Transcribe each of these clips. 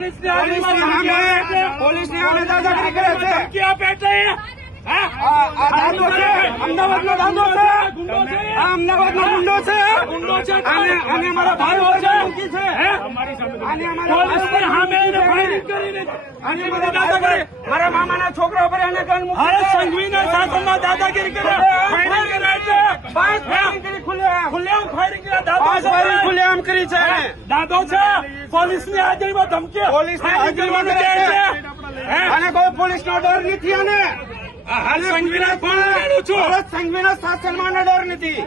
Police ની સામે દાદાગીરી કરે છે. ધમકી આપે છે. અમદાવાદનો દાદો છે. અમદાવાદનો ગુંડો છે. અને મારા ભાઈઓ છે. મારા મામાના છોકરા પર એને ગન મૂકી સંઘવીના શાસનમાં દાદાગીરી કરે. ખુલ્લેઆમ કરી છે. દાદો છે. પોલીસ ની હાજરીમાં ધમકી. પોલીસ ની હાજરીમાં અને કોઈ પોલીસ નો ડર નથી. અને સંઘવીના શાસનમાં ડર નથી.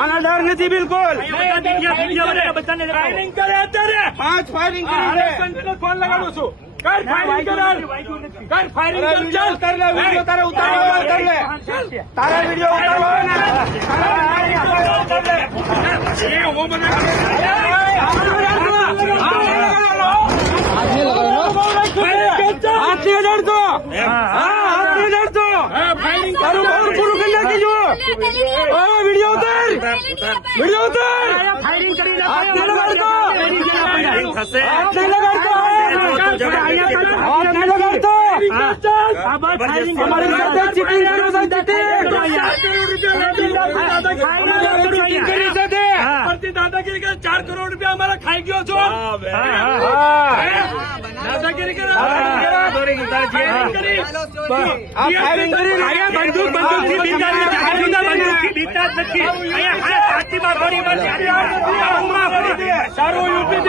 આના ડર નથી બિલકુલ. ફાયરિંગ કરે અત્યારે 5 ફાયરિંગ કરી ફોન લગાડું છું. કર ફાયરિંગ કર ફાયરિંગ ચાલ કર લે. વિડીયો તારે ઉતારવા કર લે. તારા વિડીયો ઉતારવા વિડીયો ઉતાર. વિડીયો ઉતાર. ફાયરિંગ કરી દાદાગીરી કરે. 4 કરોડ રૂપિયા અમારા ખાઈ ગયો છો. દાદાગીરી કરે. સારું યુપી